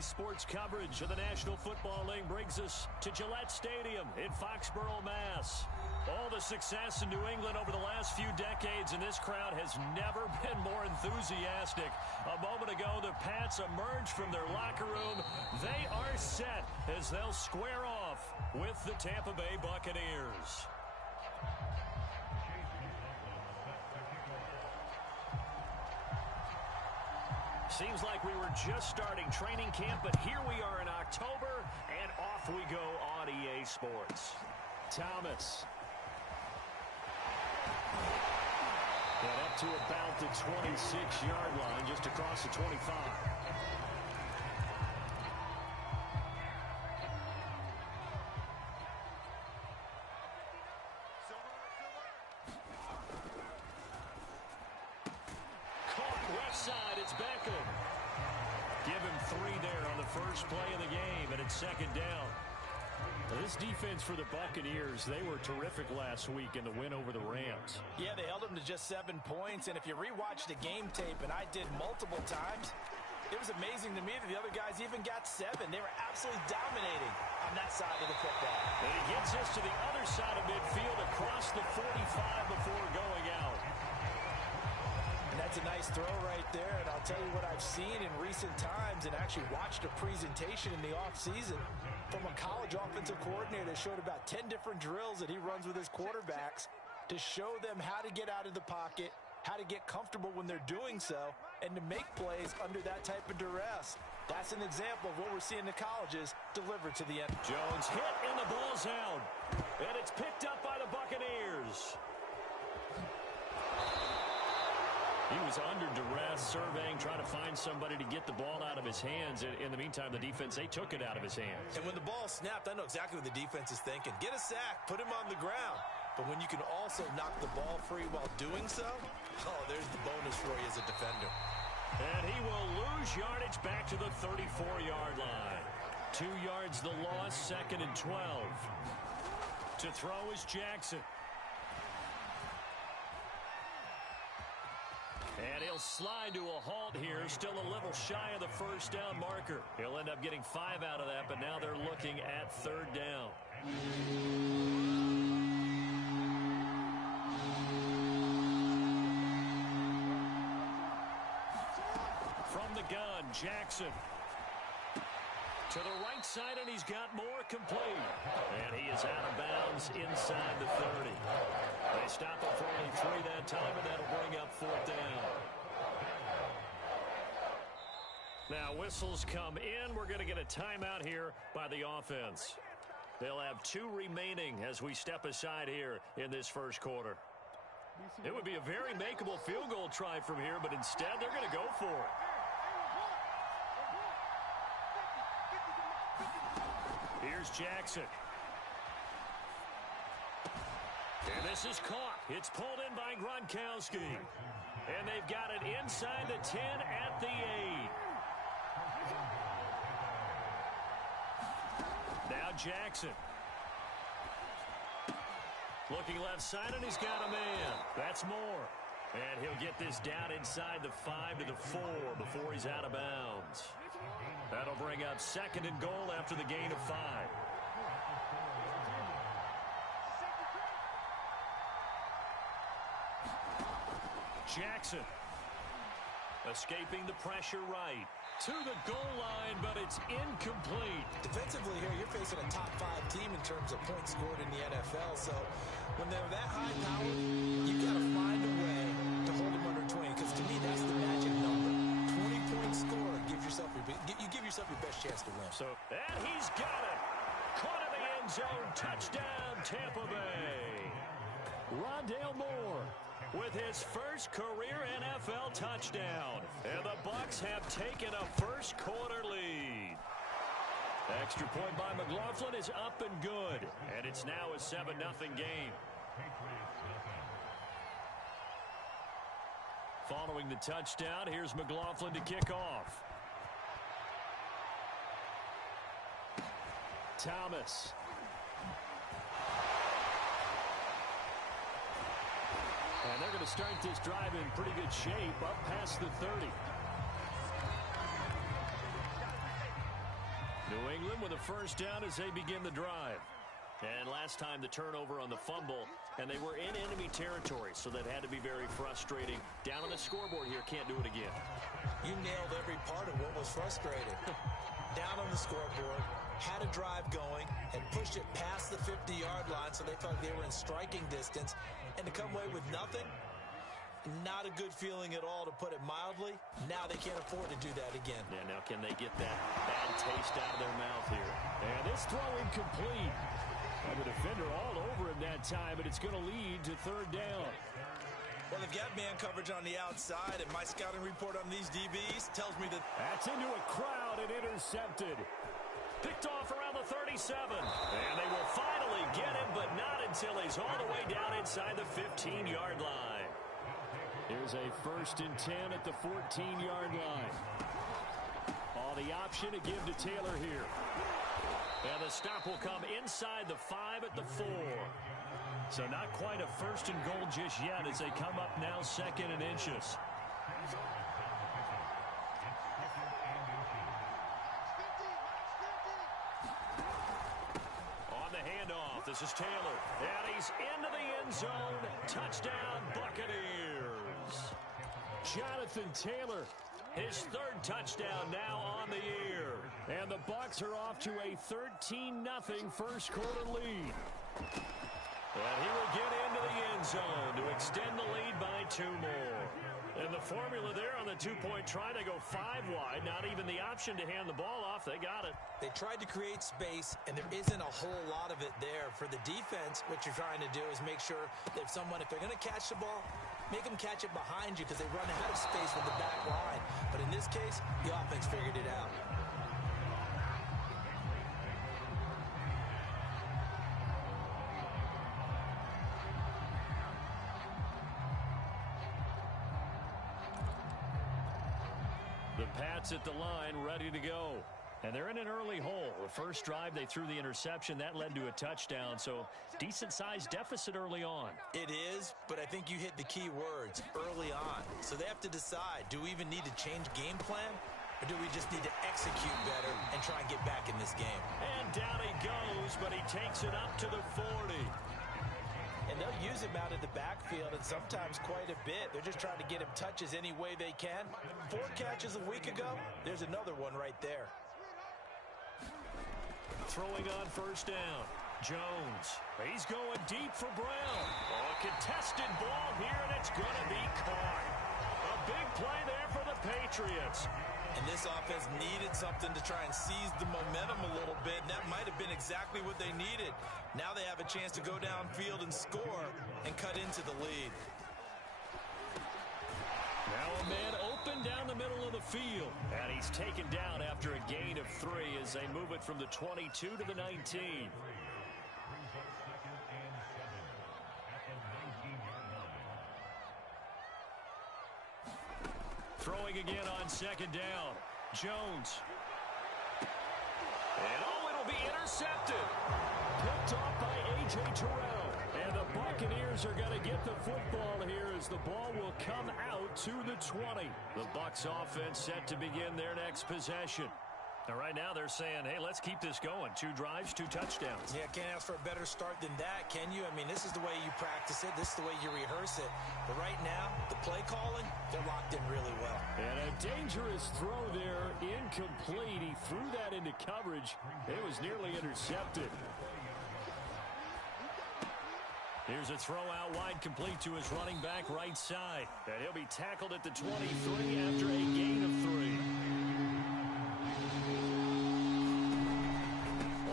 Today's sports coverage of the National Football League brings us to Gillette Stadium in Foxborough, Mass. All the success in New England over the last few decades, and this crowd has never been more enthusiastic. A moment ago, the Pats emerged from their locker room. They are set as they'll square off with the Tampa Bay Buccaneers. Seems like we were just starting training camp, but here we are in October, and off we go on EA Sports. Thomas. And up to about the 26-yard line, just across the 25. First play of the game, and it's second down. This defense for the Buccaneers, they were terrific last week in the win over the Rams. Yeah, they held them to just 7 points, and if you rewatch the game tape, and I did multiple times, it was amazing to me that the other guys even got 7. They were absolutely dominating on that side of the football. And he gets us to the other side of midfield across the 45 before going out. That's a nice throw right there, and I'll tell you what I've seen in recent times and actually watched a presentation in the offseason from a college offensive coordinator that showed about 10 different drills that he runs with his quarterbacks to show them how to get out of the pocket, how to get comfortable when they're doing so, and to make plays under that type of duress. That's an example of what we're seeing in the colleges delivered to the end. Jones hit, and the ball's out, and it's picked up by the Buccaneers. He was under duress, surveying, trying to find somebody to get the ball out of his hands. In the meantime, the defense, they took it out of his hands. And when the ball snapped, I know exactly what the defense is thinking. Get a sack, put him on the ground. But when you can also knock the ball free while doing so, oh, there's the bonus for you as a defender. And he will lose yardage back to the 34-yard line. 2 yards the loss, 2nd and 12. To throw is Jackson. And he'll slide to a halt here, still a little shy of the first down marker. He'll end up getting 5 out of that, but now they're looking at 3rd down. From the gun, Jackson. To the right side, and he's got more complete. And he is out of bounds inside the 30. They stop him for only 3 that time, and that'll bring up 4th down. Now, whistles come in. We're going to get a timeout here by the offense. They'll have 2 remaining as we step aside here in this first quarter. It would be a very makeable field goal try from here, but instead they're going to go for it. Here's Jackson. And this is caught. It's pulled in by Gronkowski. And they've got it inside the 10 at the 8. Now Jackson. Looking left side, and he's got a man. That's Moore. And he'll get this down inside the 5 to the 4 before he's out of bounds. That'll bring up 2nd and goal after the gain of 5. Jackson escaping the pressure right to the goal line, but it's incomplete. Defensively here, you're facing a top 5 team in terms of points scored in the NFL. So when they're that high powered, you've got to find a way to hold them under 20. Because to me, that's the magic number. 20-point score gives yourself you give yourself your best chance to win. So, and he's got it. Caught in the end zone. Touchdown, Tampa Bay. Rondale Moore with his first career NFL touchdown. And the Bucs have taken a first quarter lead. Extra point by McLaughlin is up and good. And it's now a 7-0 game. Following the touchdown, here's McLaughlin to kick off. Thomas. And they're going to start this drive in pretty good shape, up past the 30. New England with a first down as they begin the drive. And last time the turnover on the fumble, and they were in enemy territory, so that had to be very frustrating. Down on the scoreboard here, can't do it again. You nailed every part of what was frustrating. Down on the scoreboard, had a drive going, and pushed it past the 50-yard line so they felt they were in striking distance, and to come away with nothing, not a good feeling at all, to put it mildly. Now they can't afford to do that again. Yeah, now can they get that bad taste out of their mouth here? And this throw incomplete. And the defender all over him that time, but it's going to lead to third down. Well, they've got man coverage on the outside, and my scouting report on these DBs tells me that... That's into a crowd and intercepted. Picked off around the 37. And they will finally get him, but not until he's all the way down inside the 15-yard line. Here's a 1st and 10 at the 14-yard line. Oh, the option to give to Taylor here. And the stop will come inside the 5 at the 4. So not quite a 1st and goal just yet as they come up now 2nd and inches. On the handoff, this is Taylor. And he's into the end zone. Touchdown, Buccaneers. Jonathan Taylor, his 3rd touchdown now on the year. And the Bucs are off to a 13-0 first quarter lead. And he will get into the end zone to extend the lead by 2 more. And the formula there on the 2-point try, they go 5 wide. Not even the option to hand the ball off. They got it. They tried to create space, and there isn't a whole lot of it there. For the defense, what you're trying to do is make sure that if they're going to catch the ball, make them catch it behind you because they run out of space with the back line. But in this case, the offense figured it out. The Pats at the line, ready to go. And they're in an early hole. The first drive, they threw the interception. That led to a touchdown, so decent-sized deficit early on. It is, but I think you hit the key words, early on. So they have to decide, do we even need to change game plan, or do we just need to execute better and try and get back in this game? And down he goes, but he takes it up to the 40. And they'll use him out of the backfield, and sometimes quite a bit. They're just trying to get him touches any way they can. 4 catches a week ago, there's another one right there. Throwing on first down. Jones. He's going deep for Brown. Oh, a contested ball here, and it's going to be caught. A big play there for the Patriots. And this offense needed something to try and seize the momentum a little bit. That might have been exactly what they needed. Now they have a chance to go downfield and score and cut into the lead. Now a man open down the middle of the field. And he's taken down after a gain of 3 as they move it from the 22 to the 19. Throwing again on 2nd down. Jones. And it'll be intercepted. Picked off by A.J. Terrell. And the Buccaneers are going to get the football here as the ball will come out to the 20. The Bucs offense set to begin their next possession. Now, right now they're saying, hey, let's keep this going. 2 drives, 2 touchdowns. Yeah, can't ask for a better start than that, can you? I mean, this is the way you practice it. This is the way you rehearse it. But right now, the play calling, they're locked in really well. And a dangerous throw there, incomplete. He threw that into coverage. It was nearly intercepted. Here's a throw out wide, complete to his running back right side. And he'll be tackled at the 23 after a gain of 3.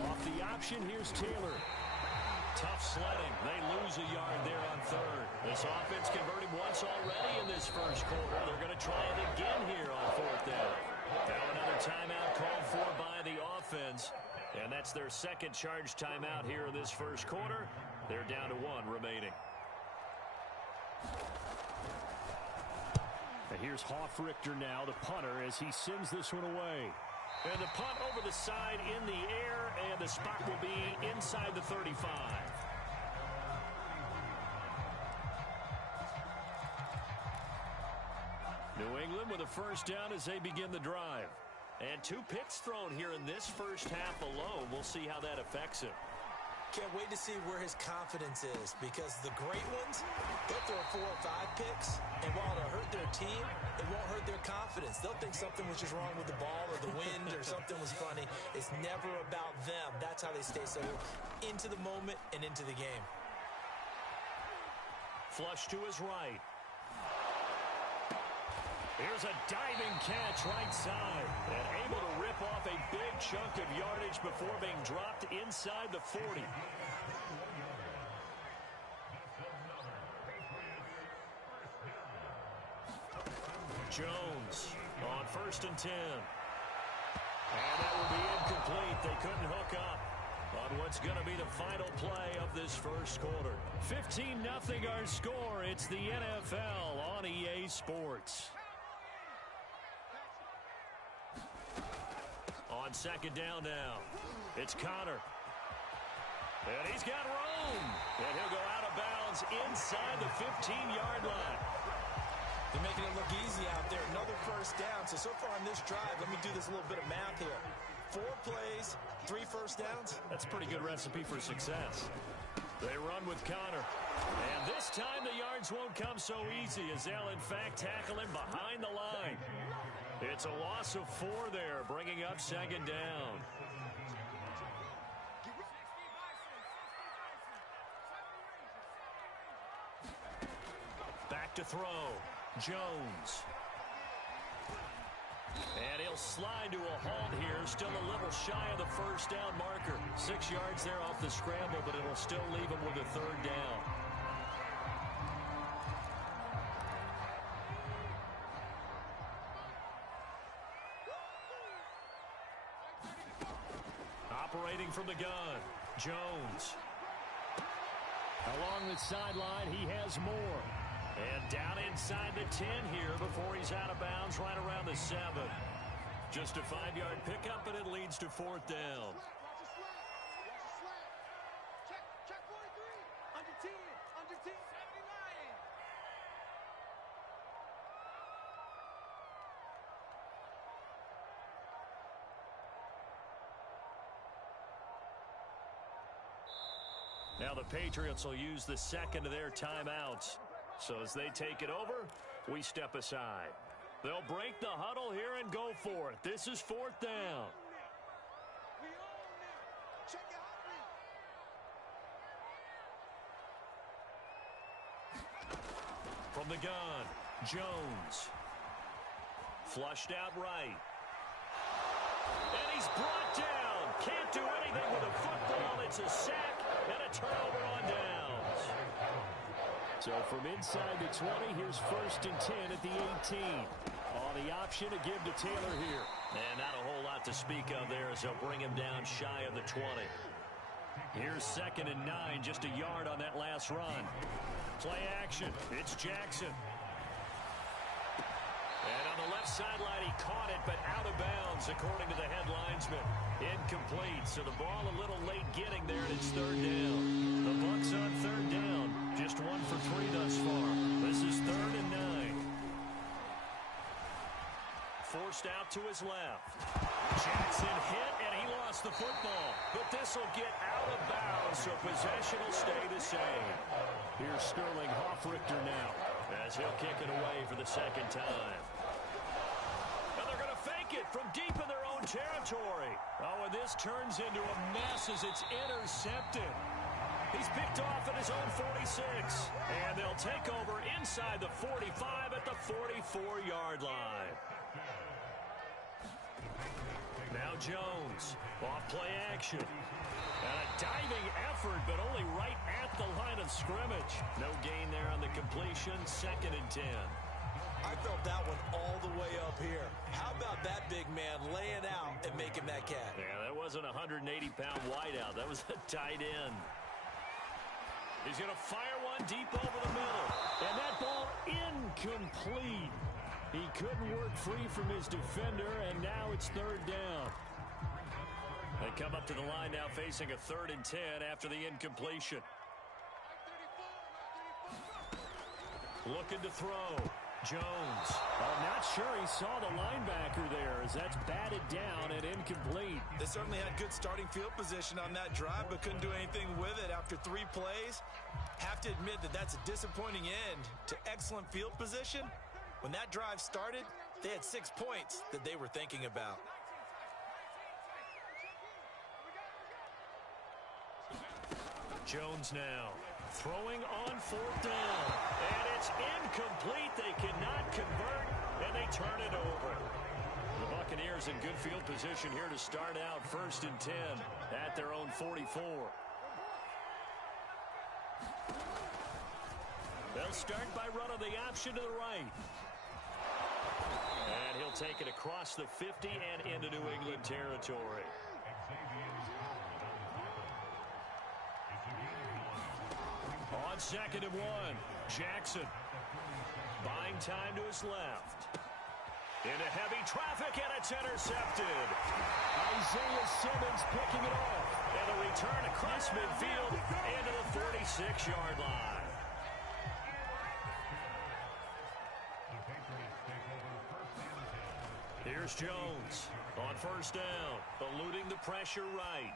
Off the option, here's Taylor. Tough sledding. They lose a yard there on 3rd. This offense converted once already in this first quarter. They're going to try it again here on 4th down. Now another timeout called for by the offense. And that's their 2nd charge timeout here in this first quarter. They're down to 1 remaining. And here's Hoffrichter now, the punter, as he sends this one away. And the punt over the side in the air, and the spot will be inside the 35. New England with a first down as they begin the drive. And 2 picks thrown here in this first half alone. We'll see how that affects him. Can't wait to see where his confidence is, because the great ones, they'll throw 4 or 5 picks, and while it'll hurt their team, it won't hurt their confidence. They'll think something was just wrong with the ball or the wind or something was funny. It's never about them. That's how they stay so into the moment and into the game. Flush to his right. Here's a diving catch right side. And able to rip off a big chunk of yardage before being dropped inside the 40. Jones on 1st and 10. And that will be incomplete. They couldn't hook up on what's going to be the final play of this first quarter. 15-0 our score. It's the NFL on EA Sports. On 2nd down now, it's Connor. And he's got room. And he'll go out of bounds inside the 15-yard line. They're making it look easy out there. Another first down. So far on this drive, let me do this little bit of math here. 4 plays, 3 first downs. That's a pretty good recipe for success. They run with Connor. And this time the yards won't come so easy, as they'll in fact tackle him behind the line. It's a loss of 4 there, bringing up 2nd down. Back to throw. Jones. And he'll slide to a halt here. Still a little shy of the first down marker. 6 yards there off the scramble, but it'll still leave him with a 3rd down. Operating from the gun, Jones. Along the sideline, he has more. And down inside the 10 here before he's out of bounds right around the 7. Just a 5-yard pickup, and it leads to 4th down. Check 43. Under 10. Under 10. 79. Now the Patriots will use the second of their timeouts. So as they take it over, we step aside. They'll break the huddle here and go for it. This is 4th down. From the gun, Jones. Flushed out right. And he's brought down. Can't do anything with a football. It's a sack and a turnover on downs. So from inside the 20, here's 1st and 10 at the 18. On the option to give to Taylor here. And not a whole lot to speak of there, as they'll bring him down shy of the 20. Here's 2nd and 9, just a yard on that last run. Play action. It's Jackson. And on the left sideline, he caught it, but out of bounds, according to the head linesman. Incomplete, so the ball a little late getting there, and it's 3rd down. The Bucs on 3rd down. Just 1 for 3 thus far. This is 3rd and 9. Forced out to his left. Jackson hit, and he lost the football. But this will get out of bounds, so possession will stay the same. Here's Sterling Hoffrichter now, as he'll kick it away for the 2nd time. And they're going to fake it from deep in their own territory. Oh, and this turns into a mess as it's intercepted. He's picked off at his own 46. And they'll take over inside the 45 at the 44-yard line. Now Jones, off play action. And a diving effort, but only right at the line of scrimmage. No gain there on the completion, 2nd and 10. I felt that one all the way up here. How about that big man laying out and making that catch? Yeah, that wasn't a 180-pound wideout. That was a tight end. He's going to fire one deep over the middle. And that ball incomplete. He couldn't work free from his defender, and now it's 3rd down. They come up to the line now facing a 3rd and 10 after the incompletion. Looking to throw. Jones. I'm not sure he saw the linebacker there as that's batted down and incomplete. They certainly had good starting field position on that drive, but couldn't do anything with it after 3 plays. Have to admit that that's a disappointing end to excellent field position. When that drive started, they had 6 points that they were thinking about. Jones now throwing on 4th down. And it's incomplete. They cannot convert, and they turn it over. The Buccaneers in good field position here to start out 1st and 10 at their own 44. They'll start by running the option to the right. And he'll take it across the 50 and into New England territory. On 2nd and 1, Jackson buying time to his left. Into heavy traffic, and it's intercepted. Isaiah Simmons picking it off. And a return across midfield into the 46-yard line. Here's Jones on 1st down, eluding the pressure right.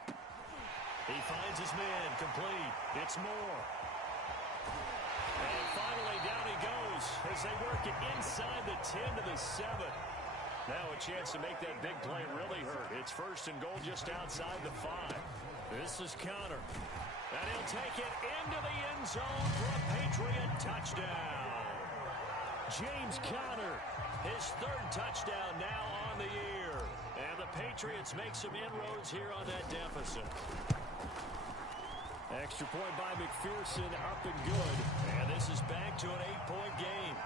He finds his man complete. It's Moore. And finally, down he goes as they work it inside the 10 to the 7. Now a chance to make that big play really hurt. It's 1st and goal just outside the 5. This is Conner. And he'll take it into the end zone for a Patriot touchdown. James Conner, his 3rd touchdown now on the year. And the Patriots make some inroads here on that deficit. Extra point by McPherson, up and good. And this is back to an 8-point game.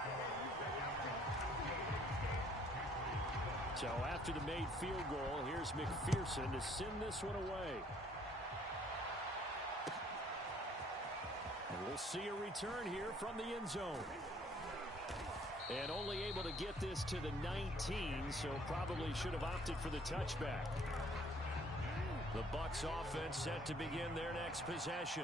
So after the made field goal, here's McPherson to send this one away. And we'll see a return here from the end zone. And only able to get this to the 19, so probably should have opted for the touchback. The Bucs offense set to begin their next possession.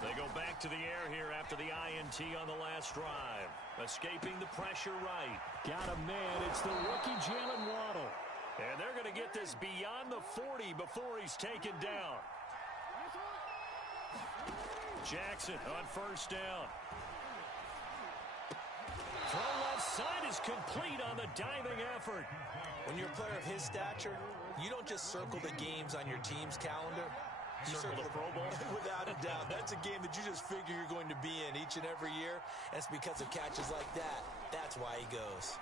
They go back to the air here after the INT on the last drive. Escaping the pressure right. Got a man. It's the rookie Jalen Waddle. And they're going to get this beyond the 40 before he's taken down. Jackson on 1st down. Throw left side is complete on the diving effort. When you're a player of his stature, you don't just circle the games on your team's calendar. You circle the Pro Bowl? Without a doubt. That's a game that you just figure you're going to be in each and every year. And it's because of catches like that. That's why he goes.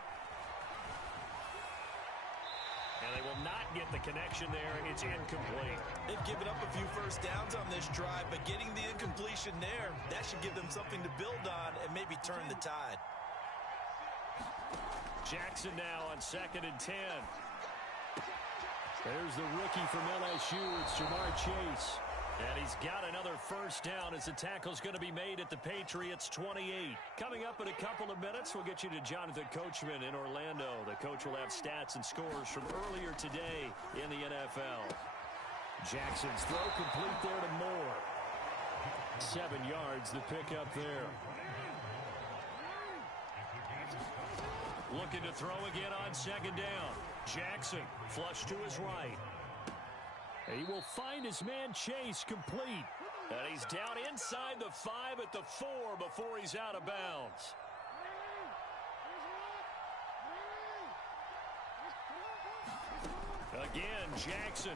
And they will not get the connection there. It's incomplete. They've given up a few 1st downs on this drive, but getting the incompletion there, that should give them something to build on and maybe turn the tide. Jackson now on 2nd and 10. There's the rookie from LSU. It's Jamar Chase. And he's got another 1st down as the tackle's going to be made at the Patriots 28. Coming up in a couple of minutes, we'll get you to Jonathan Coachman in Orlando. The coach will have stats and scores from earlier today in the NFL. Jackson's throw complete there to Moore. 7 yards the pickup there. Looking to throw again on 2nd down. Jackson flush to his right. He will find his man Chase complete. And he's down inside the 5 at the 4 before he's out of bounds. Again, Jackson.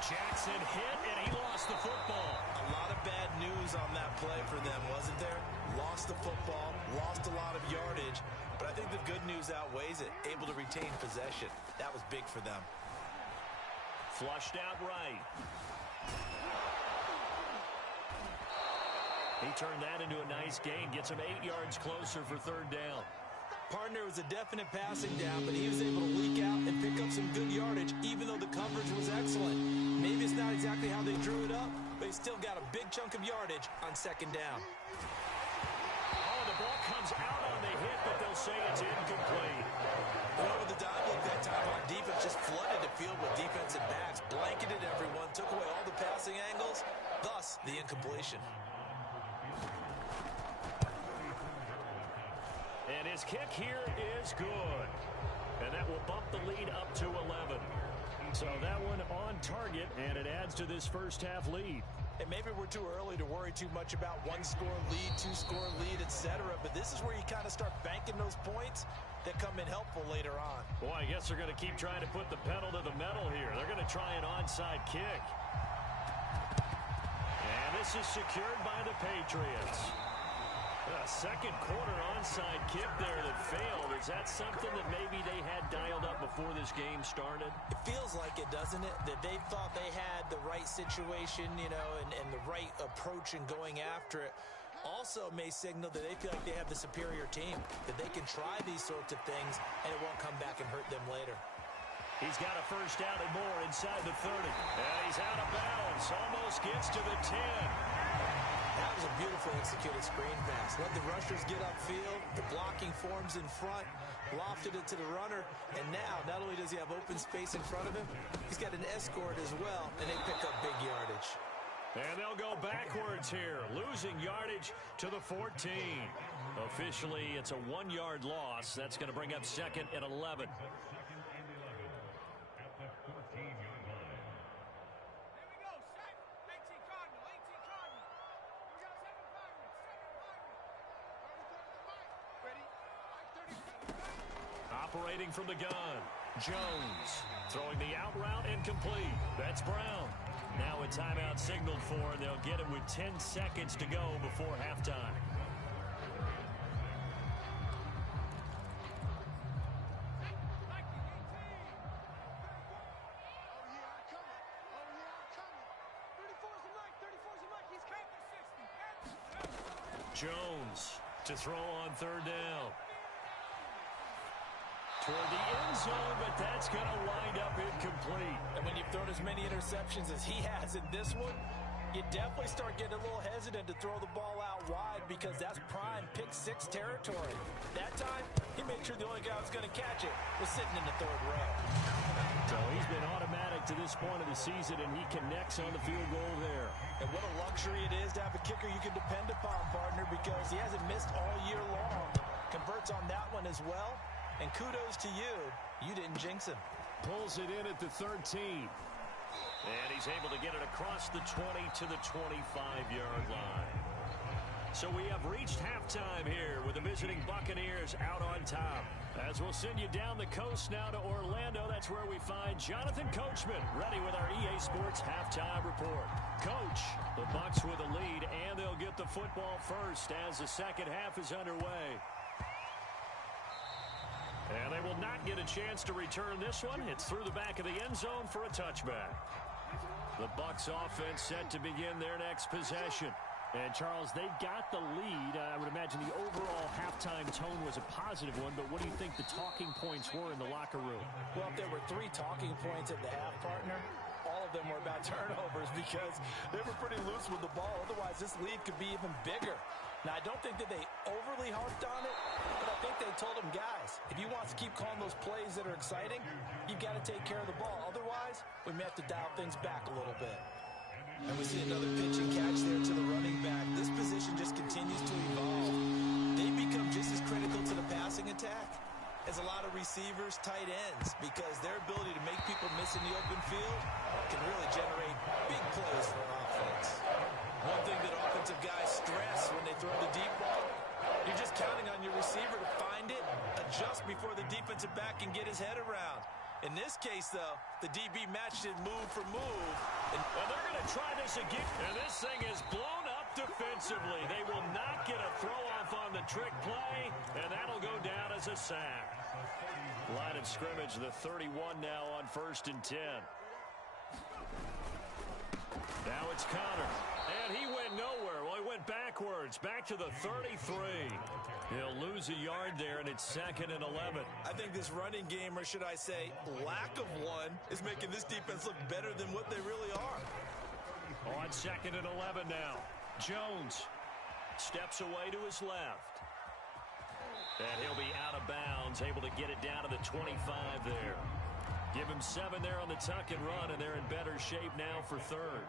Jackson hit, and he lost the football. A lot of bad news on that play for them, wasn't there? Lost the football, lost a lot of yardage, but I think the good news outweighs it. Able to retain possession. That was big for them. Flushed out right. He turned that into a nice gain. Gets him 8 yards closer for 3rd down. Partner was a definite passing down, but he was able to leak out and pick up some good yardage, even though the coverage was excellent. Maybe it's not exactly how they drew it up, but he still got a big chunk of yardage on 2nd down. Oh, the ball comes out on the hit, but they'll say it's incomplete. Well, with the dive look that time on defense, just flooded the field targeted everyone, took away all the passing angles, thus the incompletion. And his kick here is good. And that will bump the lead up to 11. So that one on target, and it adds to this first half lead. And maybe we're too early to worry too much about one-score lead, two-score lead, etc. But this is where you kind of start banking those points that come in helpful later on. Boy, I guess they're going to keep trying to put the pedal to the metal here. They're going to try an onside kick. And this is secured by the Patriots. A second quarter onside kick there that failed. Is that something that maybe they had dialed up before this game started? It feels like it, doesn't it? That they thought they had the right situation, you know, and the right approach in going after it. Also may signal that they feel like they have the superior team, that they can try these sorts of things and it won't come back and hurt them later. He's got a first down and more inside the 30. And he's out of bounds. Almost gets to the 10. That was a beautiful executed screen pass. Let the rushers get upfield. The blocking forms in front. Lofted it to the runner. And now, not only does he have open space in front of him, he's got an escort as well. And they pick up big yardage. And they'll go backwards here. Losing yardage to the 14. Officially, it's a 1-yard loss. That's going to bring up second and 11. Operating from the gun, Jones throwing the out route incomplete. That's Brown. Now a timeout signaled for, and they'll get it with 10 seconds to go before halftime. Jones to throw on third down. Toward the end zone, but that's going to wind up incomplete. And when you've thrown as many interceptions as he has in this one, you definitely start getting a little hesitant to throw the ball out wide because that's prime pick-6 territory. That time, he made sure the only guy who was going to catch it was sitting in the third row. So he's been automatic to this point of the season, and he connects on the field goal there. And what a luxury it is to have a kicker you can depend upon, partner, because he hasn't missed all year long. Converts on that one as well. And kudos to you. You didn't jinx him. Pulls it in at the 13. And he's able to get it across the 20 to the 25-yard line. So we have reached halftime here with the visiting Buccaneers out on top. As we'll send you down the coast now to Orlando, that's where we find Jonathan Coachman ready with our EA Sports halftime report. Coach, the Bucs with a lead, and they'll get the football first as the second half is underway. And they will not get a chance to return this one. It's through the back of the end zone for a touchback. The Bucs offense set to begin their next possession. And, Charles, they've got the lead. I would imagine the overall halftime tone was a positive one, but what do you think the talking points were in the locker room? Well, if there were 3 talking points at the half, partner, all of them were about turnovers because they were pretty loose with the ball. Otherwise, this lead could be even bigger. Now, I don't think that they overly harped on it, but I think they told them, guys, if you want to keep calling those plays that are exciting, you've got to take care of the ball. Otherwise, we may have to dial things back a little bit. And we see another pitch and catch there to the running back. This position just continues to evolve. They become just as critical to the passing attack as a lot of receivers, tight ends, because their ability to make people miss in the open field can really generate big plays for an offense. One thing that offensive guys stress when they throw the deep ball, you're just counting on your receiver to find it, adjust before the defensive back can get his head around. In this case, though, the DB matched it move for move. And they're going to try this again. And this thing is blown up defensively. They will not get a throw-off on the trick play, and that'll go down as a sack. Line of scrimmage, the 31 now on 1st and 10. Now it's Connor. And he went nowhere. Well, he went backwards, back to the 33. He'll lose a yard there, and it's 2nd and 11. I think this running game, or should I say lack of one, is making this defense look better than what they really are. On 2nd and 11 now. Jones steps away to his left. And he'll be out of bounds, able to get it down to the 25 there. Give him 7 there on the tuck and run, and they're in better shape now for third.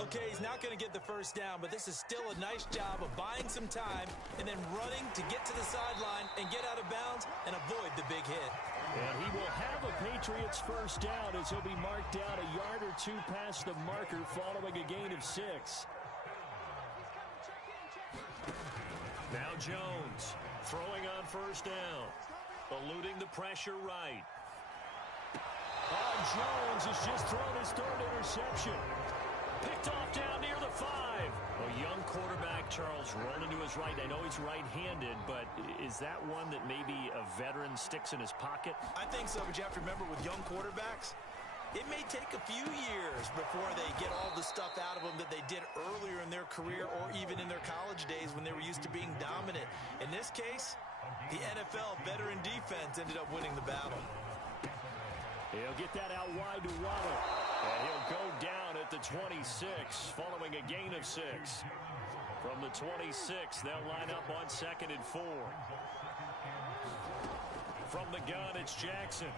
Okay, he's not going to get the first down, but this is still a nice job of buying some time and then running to get to the sideline and get out of bounds and avoid the big hit. And he will have a Patriots first down as he'll be marked down a yard or two past the marker following a gain of 6. Now Jones throwing on first down, eluding the pressure right. Jones has just thrown his third interception. Picked off down near the 5. A young quarterback, Charles, rolling to his right. I know he's right-handed, but is that one that maybe a veteran sticks in his pocket? I think so, but you have to remember with young quarterbacks, it may take a few years before they get all the stuff out of them that they did earlier in their career or even in their college days when they were used to being dominant. In this case, the NFL veteran defense ended up winning the battle. He'll get that out wide to Waddle. And he'll go down at the 26 following a gain of 6. From the 26, they'll line up on 2nd and 4. From the gun, it's Jackson.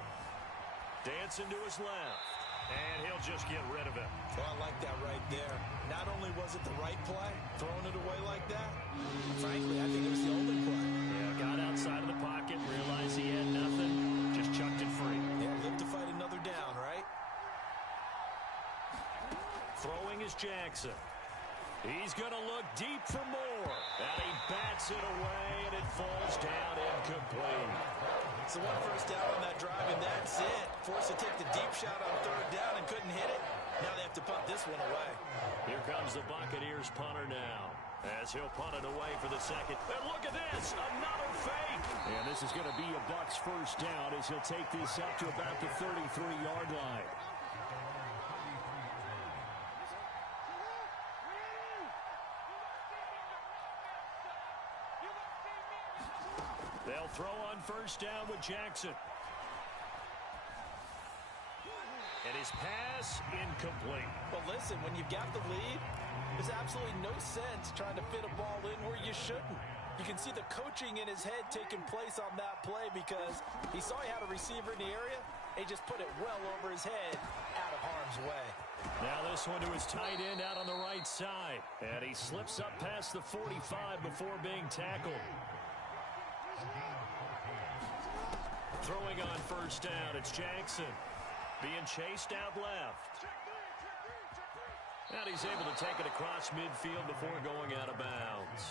Dancing to his left. And he'll just get rid of it. Well, I like that right there. Not only was it the right play, throwing it away like that, frankly, I think it was the only play. Yeah, got outside of the pocket, realized he had nothing, just chucked it free. Yeah, live to fight another down, right? Throwing is Jackson. He's going to look deep for more. And he bats it away, and it falls down incomplete. So one first down on that drive, and that's it. Forced to take the deep shot on third down and couldn't hit it. Now they have to punt this one away. Here comes the Buccaneers punter now, as he'll punt it away for the second. And look at this, another fake. And this is going to be a Bucs first down as he'll take this up to about the 33-yard line. They'll throw on first down with Jackson. And his pass incomplete. But listen, when you've got the lead, there's absolutely no sense trying to fit a ball in where you shouldn't. You can see the coaching in his head taking place on that play because he saw he had a receiver in the area. He just put it well over his head out of harm's way. Now this one to his tight end out on the right side. And he slips up past the 45 before being tackled. Throwing on first down, it's Jackson. Being chased out left. And he's able to take it across midfield before going out of bounds.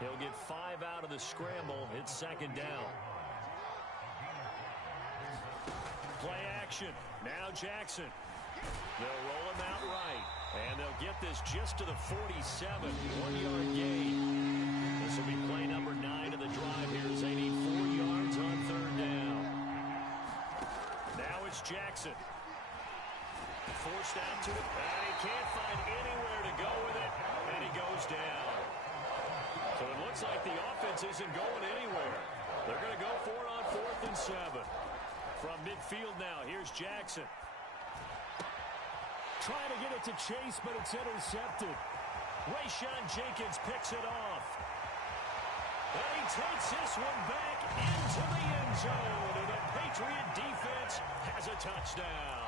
He'll get 5 out of the scramble. It's second down. Play action. Now Jackson. They'll roll him out right. And they'll get this just to the 47. 1-yard gain. This will be play number 9 of the drive here as they need 4 yards on third down. Now it's Jackson. Forced out to it. And he can't find anywhere to go with it. And he goes down. So it looks like the offense isn't going anywhere. They're going to go for it on 4th and 7. From midfield now, here's Jackson. Trying to get it to Chase, but it's intercepted. Rayshon Jenkins picks it off. And he takes this one back into the end zone. And the Patriot defense has a touchdown.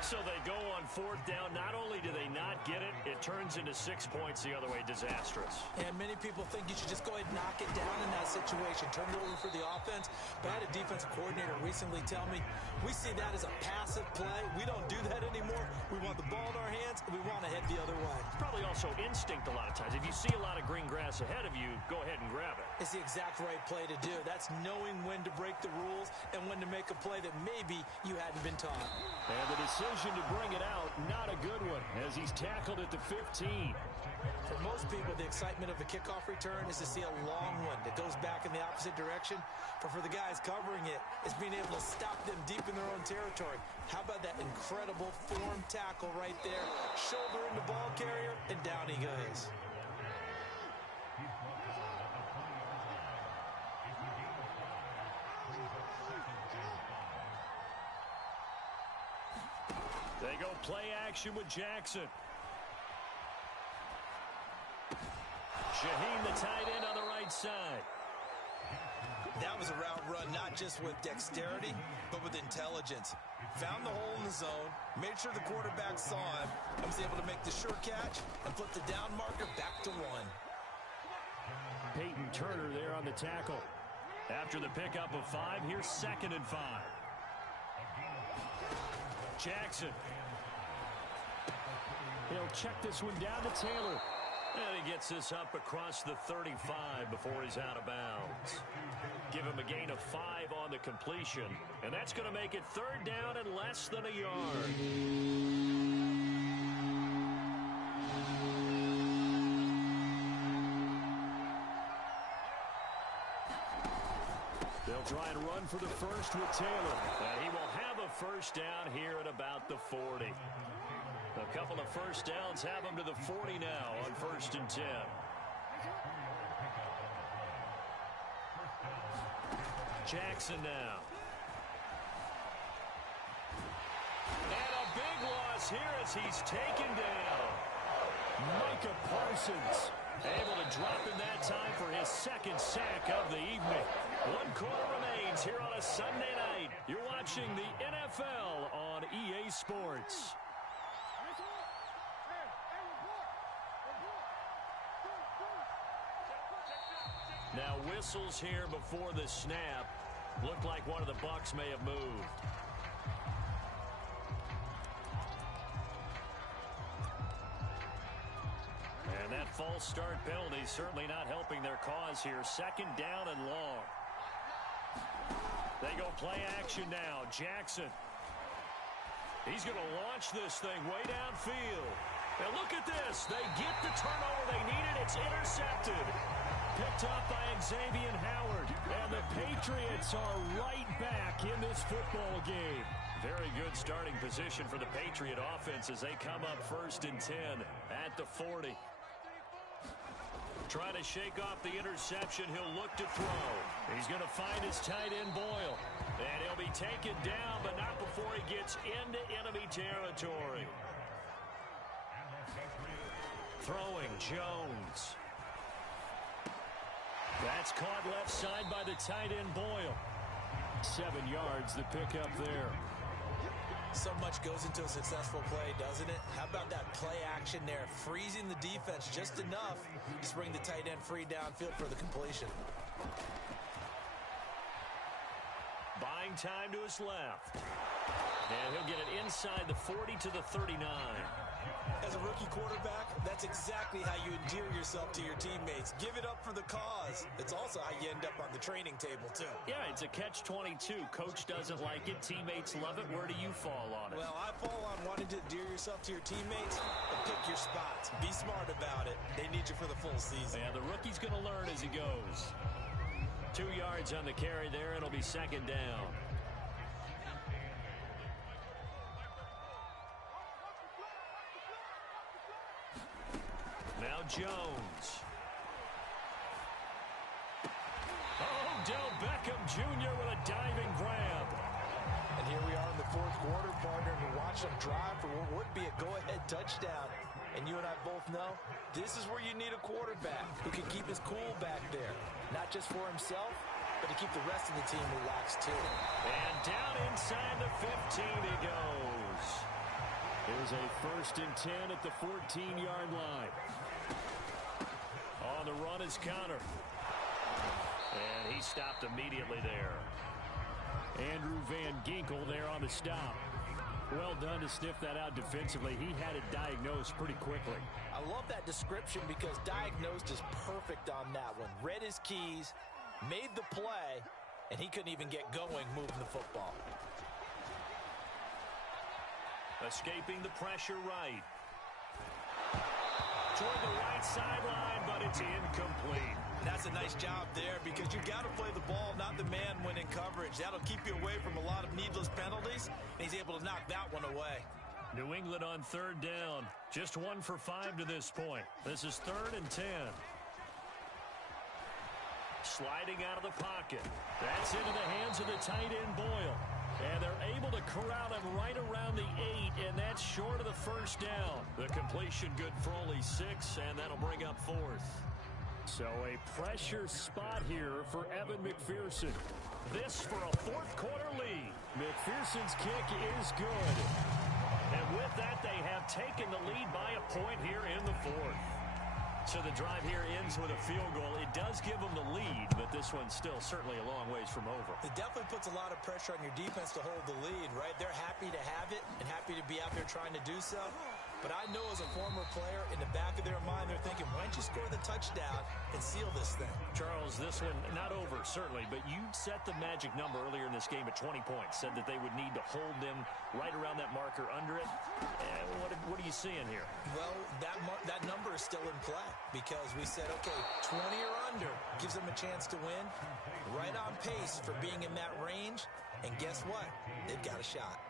So they go on 4th down. Not only do they not get it, it turns into 6 points the other way. Disastrous. And many people think you should just go ahead and knock it down in that situation. Turn it over for the offense. But I had a defensive coordinator recently tell me, we see that as a passive play. We don't do that anymore. We want the ball in our hands, and we want to head the other way. Probably also instinct a lot of times. If you see a lot of green grass ahead of you, go ahead and grab it. It's the exact right play to do. That's knowing when to break the rules and when to make a play that maybe you hadn't been taught. And the decision to bring it out, not a good one, as he's tackled at the 15. For most people, the excitement of the kickoff return is to see a long one that goes back in the opposite direction. But for the guys covering it, it's being able to stop them deep in their own territory. How about that incredible form tackle right there? Shoulder in the ball carrier, and down he goes. They go play action with Jackson. Shaheen, the tight end on the right side. That was a route run not just with dexterity, but with intelligence. Found the hole in the zone, made sure the quarterback saw him, and was able to make the sure catch and flip the down marker back to 1. Peyton Turner there on the tackle. After the pickup of 5, here's 2nd and 5. Jackson. He'll check this one down to Taylor. And he gets this up across the 35 before he's out of bounds. Give him a gain of 5 on the completion. And that's going to make it 3rd down and less than a yard. They'll try and run for the first with Taylor. And he will have a first down here at about the 40. A couple of first downs have him to the 40 now on 1st and 10. Jackson now. And a big loss here as he's taken down. Micah Parsons able to drop in that time for his 2nd sack of the evening. 1 quarter remains here on a Sunday night. You're watching the NFL on EA Sports. Now whistles here before the snap. Looked like one of the Bucs may have moved. And that false start penalty certainly not helping their cause here. 2nd down and long. They go play action now. Jackson. He's going to launch this thing way downfield. And look at this. They get the turnover they needed. It's intercepted. Picked up by Xavier Howard. And the Patriots are right back in this football game. Very good starting position for the Patriot offense as they come up 1st and 10 at the 40. Trying to shake off the interception. He'll look to throw. He's going to find his tight end Boyle. And he'll be taken down, but not before he gets into enemy territory. Throwing Jones. That's caught left side by the tight end Boyle. 7 yards the pickup there. So much goes into a successful play, doesn't it? How about that play action there? Freezing the defense just enough to bring the tight end free downfield for the completion. Buying time to his left. And he'll get it inside the 40 to the 39. As a rookie quarterback, that's exactly how you endear yourself to your teammates. Give it up for the cause. It's also how you end up on the training table, too. Yeah, it's a catch-22. Coach doesn't like it. Teammates love it. Where do you fall on it? Well, I fall on wanting to endear yourself to your teammates, but pick your spots. Be smart about it. They need you for the full season. Yeah, the rookie's going to learn as he goes. 2 yards on the carry there. It'll be 2nd down. Now Jones. Oh, Del Beckham Jr. with a diving grab. And here we are in the 4th quarter, partner, and watch them drive for what would be a go-ahead touchdown. And you and I both know this is where you need a quarterback who can keep his cool back there. Not just for himself, but to keep the rest of the team relaxed, too. And down inside the 15 he goes. There's a 1st and 10 at the 14-yard line. On the run is Connor. And he stopped immediately there. Andrew Van Ginkel there on the stop. Well done to sniff that out defensively. He had it diagnosed pretty quickly. I love that description because diagnosed is perfect on that one. Read his keys, made the play, and he couldn't even get going moving the football. Escaping the pressure right. Toward the right sideline, but it's incomplete. That's a nice job there because you got to play the ball, not the man when in coverage. That'll keep you away from a lot of needless penalties, and he's able to knock that one away. New England on 3rd down. Just 1 for 5 to this point. This is 3rd and 10. Sliding out of the pocket. That's into the hands of the tight end Boyle. And they're able to corral him right around the 8, and that's short of the 1st down. The completion good for only 6, and that'll bring up 4th. So a pressure spot here for Evan McPherson. This for a fourth quarter lead. McPherson's kick is good. And with that, they have taken the lead by a point here in the fourth. So the drive here ends with a field goal. It does give them the lead, but this one's still certainly a long ways from over. It definitely puts a lot of pressure on your defense to hold the lead, right? They're happy to have it and happy to be out there trying to do so. But I know as a former player, in the back of their mind, they're thinking, why don't you score the touchdown and seal this thing? Charles, this one not over, certainly, but you set the magic number earlier in this game at 20 points. Said that they would need to hold them right around that marker under it. What are you seeing here? Well, that number is still in play because we said, okay, 20 or under gives them a chance to win. Right on pace for being in that range. And guess what? They've got a shot.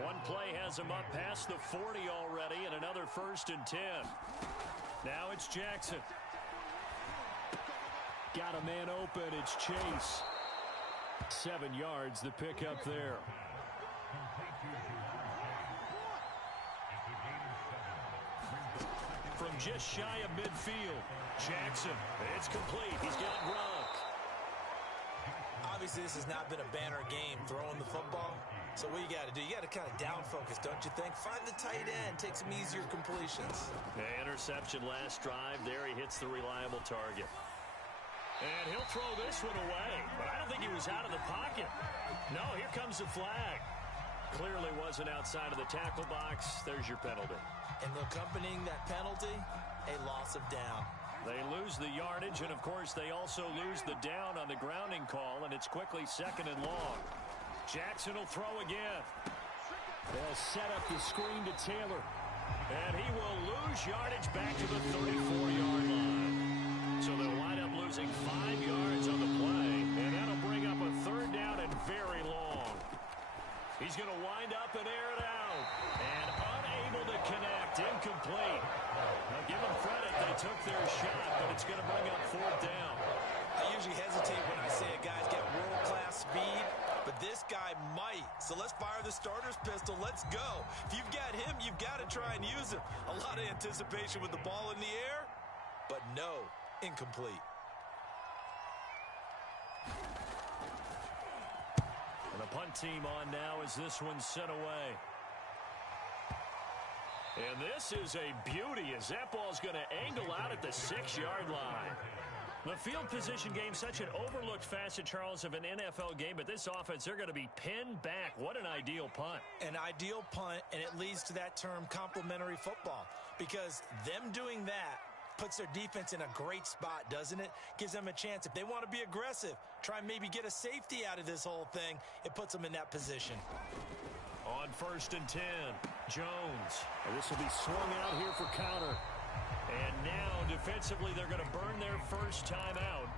One play has him up past the 40 already, and another 1st and 10. Now it's Jackson. Got a man open. It's Chase. 7 yards, the pickup there. From just shy of midfield, Jackson. It's complete. He's got Gronk. Obviously, this has not been a banner game throwing the football. So what you got to do, you got to kind of down focus, don't you think? Find the tight end, take some easier completions. The interception last drive. There he hits the reliable target. And he'll throw this one away. But I don't think he was out of the pocket. No, here comes the flag. Clearly wasn't outside of the tackle box. There's your penalty. And accompanying that penalty, a loss of down. They lose the yardage, and of course they also lose the down on the grounding call, and it's quickly 2nd and long. Jackson will throw again. They'll set up the screen to Taylor. And he will lose yardage back to the 34-yard line. So they'll wind up losing 5 yards on the play, and that'll bring up a 3rd down and very long. He's going to wind up and air it out. And unable to connect, incomplete. Now give them credit, they took their shot, but it's going to bring up 4th down. I usually hesitate when I say a guy's got world-class speed, but this guy might. So let's fire the starter's pistol. Let's go. If you've got him, you've got to try and use him. A lot of anticipation with the ball in the air, but no, incomplete. And the punt team on now as this one's sent away. And this is a beauty as that ball's going to angle out at the 6-yard line. The field position game, such an overlooked facet, Charles, of an NFL game, but this offense, they're going to be pinned back. What an ideal punt. An ideal punt, and it leads to that term complementary football, because them doing that puts their defense in a great spot, doesn't it? Gives them a chance. If they want to be aggressive, try and maybe get a safety out of this whole thing, it puts them in that position. On 1st and 10, Jones. And this will be swung out here for counter. And now, defensively, they're going to burn their first time out.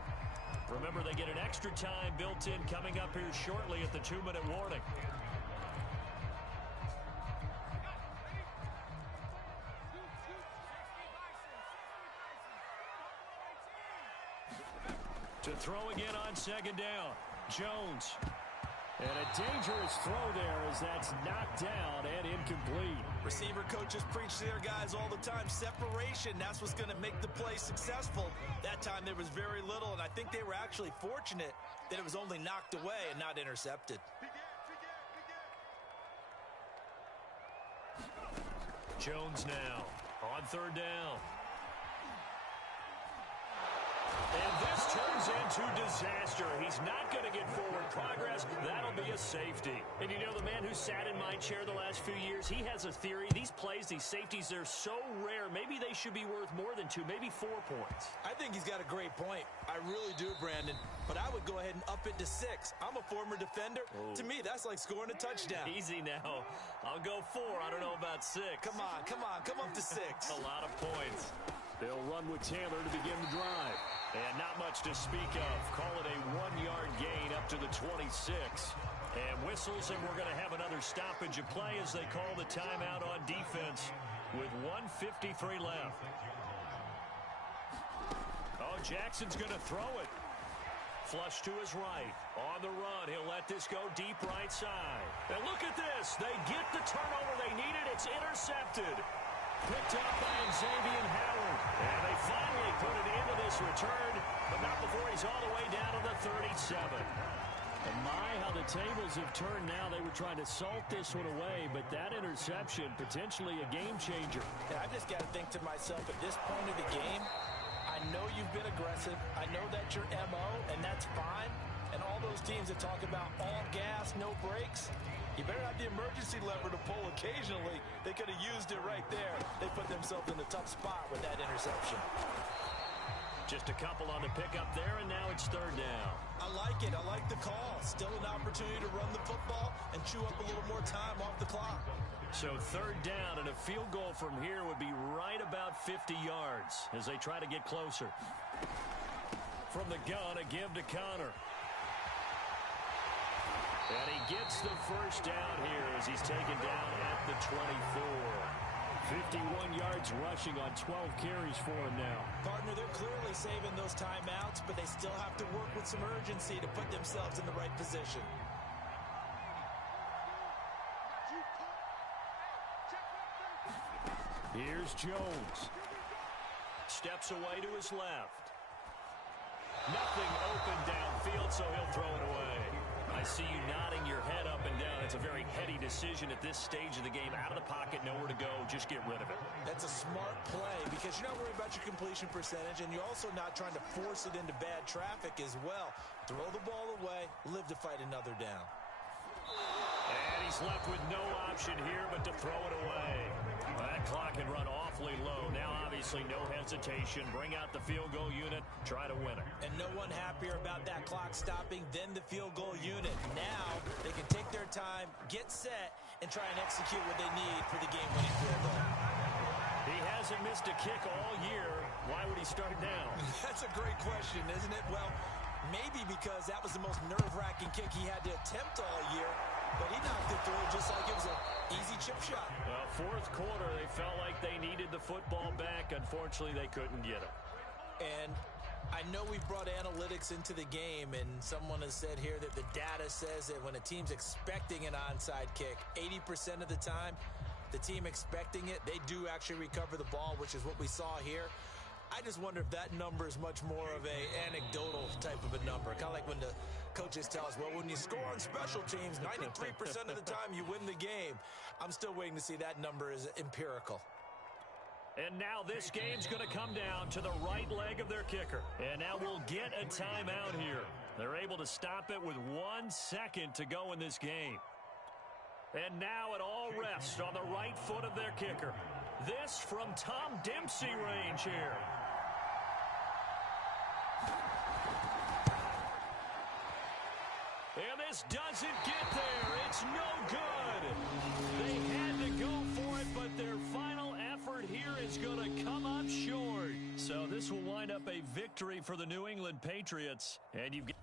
Remember, they get an extra time built in coming up here shortly at the 2-minute warning. To throw again on 2nd down, Jones. And a dangerous throw there as that's knocked down and incomplete. Receiver coaches preach to their guys all the time. Separation, that's what's going to make the play successful. That time there was very little, and I think they were actually fortunate that it was only knocked away and not intercepted. Jones now on 3rd down. And this turns into disaster. He's not going to get forward progress. That'll be a safety. And you know, the man who sat in my chair the last few years, he has a theory. These plays, these safeties, they're so rare. Maybe they should be worth more than 2, maybe 4 points. I think he's got a great point. I really do, Brandon. But I would go ahead and up it to 6. I'm a former defender. To me, that's like scoring a touchdown. Easy now. I'll go 4. I don't know about 6. Come on. Come up to 6. A lot of points. They'll run with Taylor to begin the drive. And not much to speak of. Call it a 1-yard gain up to the 26. And whistles, and we're going to have another stoppage of play as they call the timeout on defense with 1:53 left. Oh, Jackson's going to throw it. Flush to his right. On the run, he'll let this go deep right side. And look at this. They get the turnover they needed. It's intercepted. Picked up by Xavier Howard. And they finally put it into this this return, but not before he's all the way down to the 37. And my, how the tables have turned now. They were trying to salt this one away, but that interception, potentially a game changer. Yeah, I just got to think to myself, at this point of the game, I know you've been aggressive. I know that's your MO, and that's fine. And all those teams that talk about all gas, no brakes, you better have the emergency lever to pull occasionally. They could have used it right there. They put themselves in a tough spot with that interception. Just a couple on the pickup there, and now it's third down. I like it. I like the call. Still an opportunity to run the football and chew up a little more time off the clock. So third down, and a field goal from here would be right about 50 yards as they try to get closer. From the gun, a give to Connor. And he gets the first down here as he's taken down at the 24. 51 yards rushing on 12 carries for him now. Partner, they're clearly saving those timeouts, but they still have to work with some urgency to put themselves in the right position. Here's Jones. Steps away to his left. Nothing open downfield, so he'll throw it away. I see you nodding your head up and down. It's a very heady decision at this stage of the game. Out of the pocket, nowhere to go. Just get rid of it. That's a smart play because you're not worried about your completion percentage, and you're also not trying to force it into bad traffic as well. Throw the ball away, live to fight another down. And he's left with no option here but to throw it away. That clock can run awfully low. Now, obviously, no hesitation. Bring out the field goal unit. Try to win it. And no one happier about that clock stopping than the field goal unit. Now, they can take their time, get set, and try and execute what they need for the game-winning field goal. He hasn't missed a kick all year. Why would he start now? That's a great question, isn't it? Well, maybe because that was the most nerve-wracking kick he had to attempt all year, but he knocked it through just like it was an easy chip shot. Fourth quarter, they felt like they needed the football back. Unfortunately, they couldn't get it. And I know we've brought analytics into the game, and someone has said here that the data says that when a team's expecting an onside kick, 80% of the time, the team expecting it, they do actually recover the ball, which is what we saw here. I just wonder if that number is much more of a anecdotal type of a number. Kind of like when the coaches tell us, well, when you score on special teams, 93% of the time you win the game. I'm still waiting to see that number is empirical. And now this game's going to come down to the right leg of their kicker. And now we'll get a timeout here. They're able to stop it with 1 second to go in this game. And now it all rests on the right foot of their kicker. This from Tom Dempsey range here. And this doesn't get there. It's no good. They had to go for it, but their final effort here is going to come up short. So this will wind up a victory for the New England Patriots. And you've got